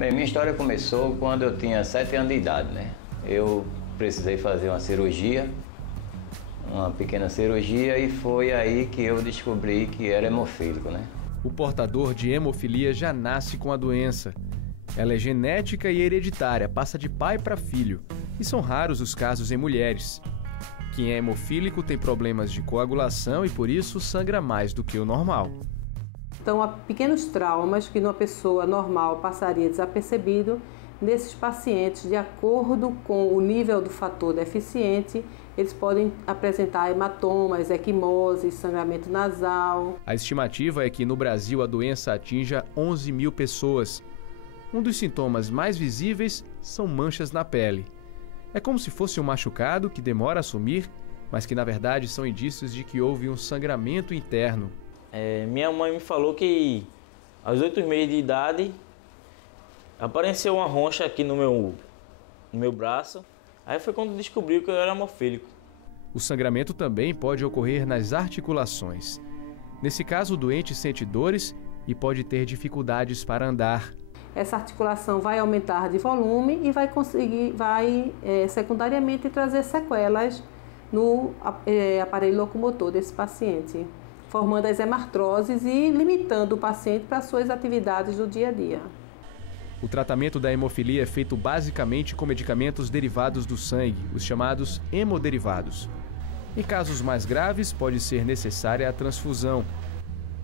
Bem, minha história começou quando eu tinha 7 anos de idade, né? Eu precisei fazer uma pequena cirurgia, e foi aí que eu descobri que era hemofílico, né? O portador de hemofilia já nasce com a doença. Ela é genética e hereditária, passa de pai para filho, e são raros os casos em mulheres. Quem é hemofílico tem problemas de coagulação e por isso sangra mais do que o normal. Então, há pequenos traumas que numa pessoa normal passaria desapercebido, nesses pacientes, de acordo com o nível do fator deficiente, eles podem apresentar hematomas, equimose, sangramento nasal. A estimativa é que no Brasil a doença atinja 11 mil pessoas. Um dos sintomas mais visíveis são manchas na pele. É como se fosse um machucado que demora a sumir, mas que na verdade são indícios de que houve um sangramento interno. Minha mãe me falou que aos 8 meses de idade apareceu uma roncha aqui no meu braço. Aí foi quando descobriu que eu era hemofílico. O sangramento também pode ocorrer nas articulações. Nesse caso, o doente sente dores e pode ter dificuldades para andar. Essa articulação vai aumentar de volume e vai secundariamente trazer sequelas no aparelho locomotor desse paciente, formando as hemartroses e limitando o paciente para suas atividades do dia a dia. O tratamento da hemofilia é feito basicamente com medicamentos derivados do sangue, os chamados hemoderivados. Em casos mais graves, pode ser necessária a transfusão.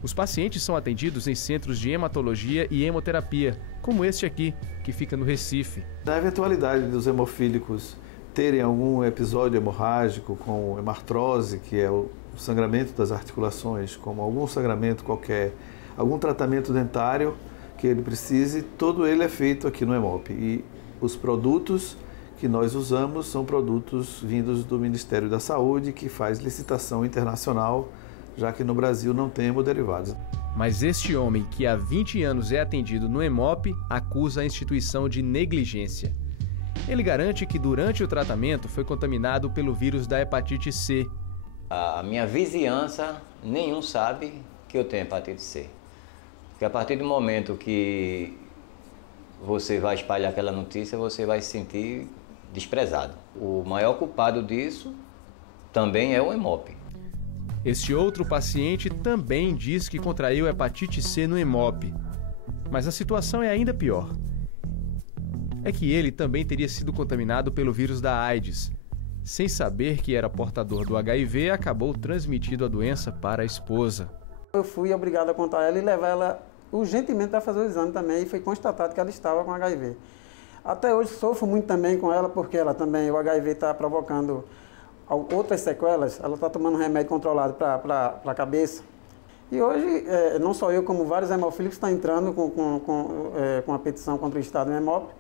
Os pacientes são atendidos em centros de hematologia e hemoterapia, como este aqui, que fica no Recife. Na eventualidade dos hemofílicos terem algum episódio hemorrágico com hemartrose, que é o sangramento das articulações, como algum sangramento qualquer, algum tratamento dentário que ele precise, todo ele é feito aqui no Hemop. E os produtos que nós usamos são produtos vindos do Ministério da Saúde, que faz licitação internacional, já que no Brasil não tem hemoderivados. Mas este homem, que há 20 anos é atendido no Hemop, acusa a instituição de negligência. Ele garante que durante o tratamento foi contaminado pelo vírus da hepatite C. A minha vizinhança, nenhum sabe que eu tenho hepatite C. Porque a partir do momento que você vai espalhar aquela notícia, você vai se sentir desprezado. O maior culpado disso também é o Hemop. Este outro paciente também diz que contraiu hepatite C no Hemop. Mas a situação é ainda pior. É que ele também teria sido contaminado pelo vírus da AIDS. Sem saber que era portador do HIV, acabou transmitindo a doença para a esposa. Eu fui obrigado a contar ela e levar ela urgentemente para fazer o exame também, e foi constatado que ela estava com HIV. Até hoje sofro muito também com ela, porque ela também, o HIV está provocando outras sequelas. Ela está tomando remédio controlado para a cabeça. E hoje, não só eu, como vários hemofílicos estão entrando com a petição contra o Estado no Hemop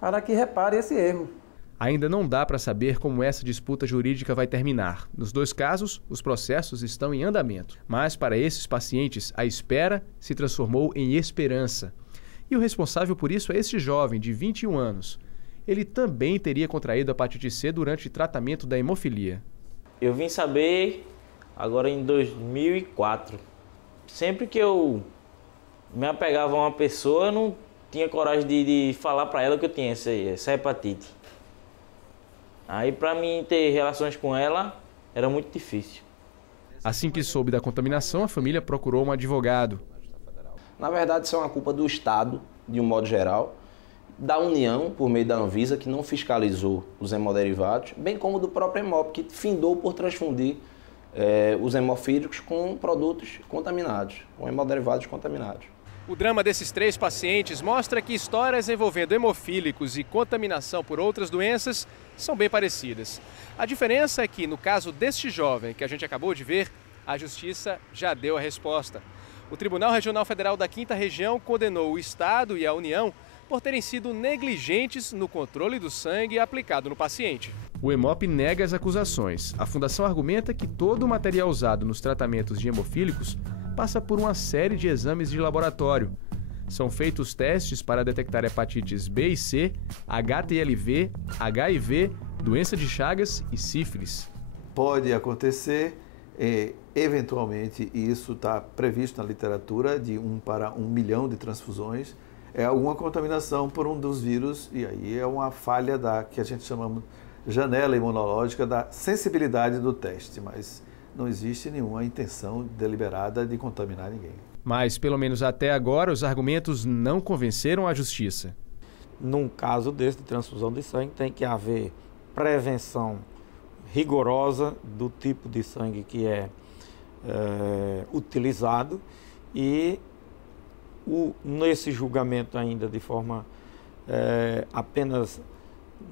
para que repare esse erro. Ainda não dá para saber como essa disputa jurídica vai terminar. Nos dois casos, os processos estão em andamento. Mas para esses pacientes, a espera se transformou em esperança. E o responsável por isso é este jovem de 21 anos. Ele também teria contraído a hepatite C durante o tratamento da hemofilia. Eu vim saber agora em 2004. Sempre que eu me apegava a uma pessoa, eu não tinha coragem de falar para ela que eu tinha essa hepatite. Aí, para mim ter relações com ela, era muito difícil. Assim que soube da contaminação, a família procurou um advogado. Na verdade, isso é uma culpa do Estado, de um modo geral, da União, por meio da Anvisa, que não fiscalizou os hemoderivados, bem como do próprio Hemop, que findou por transfundir os hemofílicos com produtos contaminados, com hemoderivados contaminados. O drama desses 3 pacientes mostra que histórias envolvendo hemofílicos e contaminação por outras doenças são bem parecidas. A diferença é que, no caso deste jovem que a gente acabou de ver, a Justiça já deu a resposta. O Tribunal Regional Federal da 5ª Região condenou o Estado e a União por terem sido negligentes no controle do sangue aplicado no paciente. O Hemop nega as acusações. A Fundação argumenta que todo o material usado nos tratamentos de hemofílicos passa por uma série de exames de laboratório. São feitos testes para detectar hepatites B e C, HTLV, HIV, doença de Chagas e sífilis. Pode acontecer, eventualmente, e isso está previsto na literatura, de 1 para 1 milhão de transfusões. é alguma contaminação por um dos vírus, e aí é uma falha que a gente chama janela imunológica da sensibilidade do teste, mas não existe nenhuma intenção deliberada de contaminar ninguém. Mas, pelo menos até agora, os argumentos não convenceram a justiça. Num caso desse de transfusão de sangue, tem que haver prevenção rigorosa do tipo de sangue que é utilizado e nesse julgamento ainda de forma apenas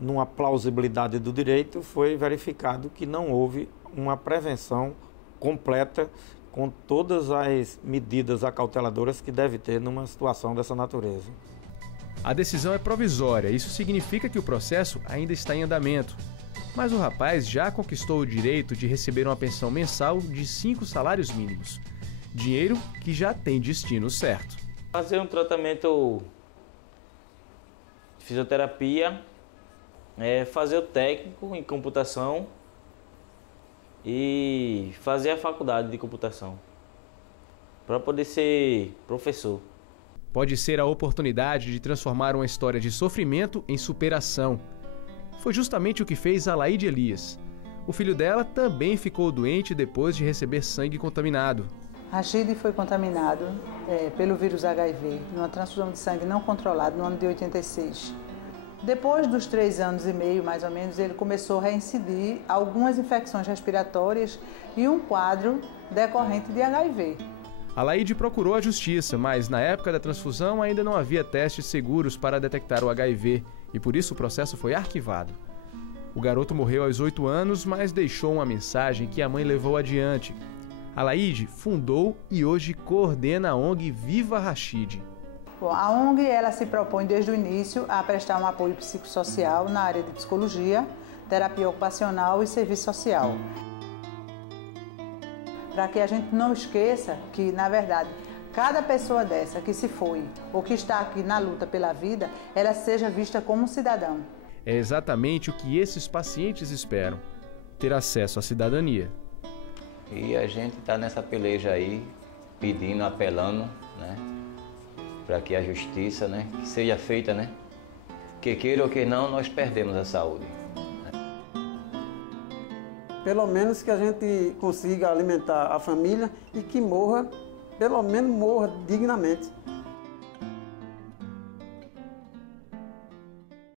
numa plausibilidade do direito, foi verificado que não houve uma prevenção completa com todas as medidas acauteladoras que deve ter numa situação dessa natureza. A decisão é provisória, isso significa que o processo ainda está em andamento. Mas o rapaz já conquistou o direito de receber uma pensão mensal de 5 salários mínimos. Dinheiro que já tem destino certo. Fazer um tratamento de fisioterapia, fazer o técnico em computação e fazer a faculdade de computação para poder ser professor. Pode ser a oportunidade de transformar uma história de sofrimento em superação. Foi justamente o que fez Alaide Elias. O filho dela também ficou doente depois de receber sangue contaminado. Rachid foi contaminado pelo vírus HIV numa transfusão de sangue não controlada no ano de 86. Depois dos 3 anos e meio, mais ou menos, ele começou a reincidir algumas infecções respiratórias e um quadro decorrente de HIV. Alaide procurou a justiça, mas na época da transfusão ainda não havia testes seguros para detectar o HIV e por isso o processo foi arquivado. O garoto morreu aos 8 anos, mas deixou uma mensagem que a mãe levou adiante. Alaide fundou e hoje coordena a ONG Viva Rachid. Bom, a ONG ela se propõe desde o início a prestar um apoio psicossocial na área de psicologia, terapia ocupacional e serviço social. Para que a gente não esqueça que, na verdade, cada pessoa dessa que se foi ou que está aqui na luta pela vida, ela seja vista como um cidadão. É exatamente o que esses pacientes esperam, ter acesso à cidadania. E a gente está nessa peleja aí, pedindo, apelando, né, para que a justiça, né, que seja feita, né, que queira ou que não, nós perdemos a saúde. Pelo menos que a gente consiga alimentar a família e que morra, pelo menos morra dignamente.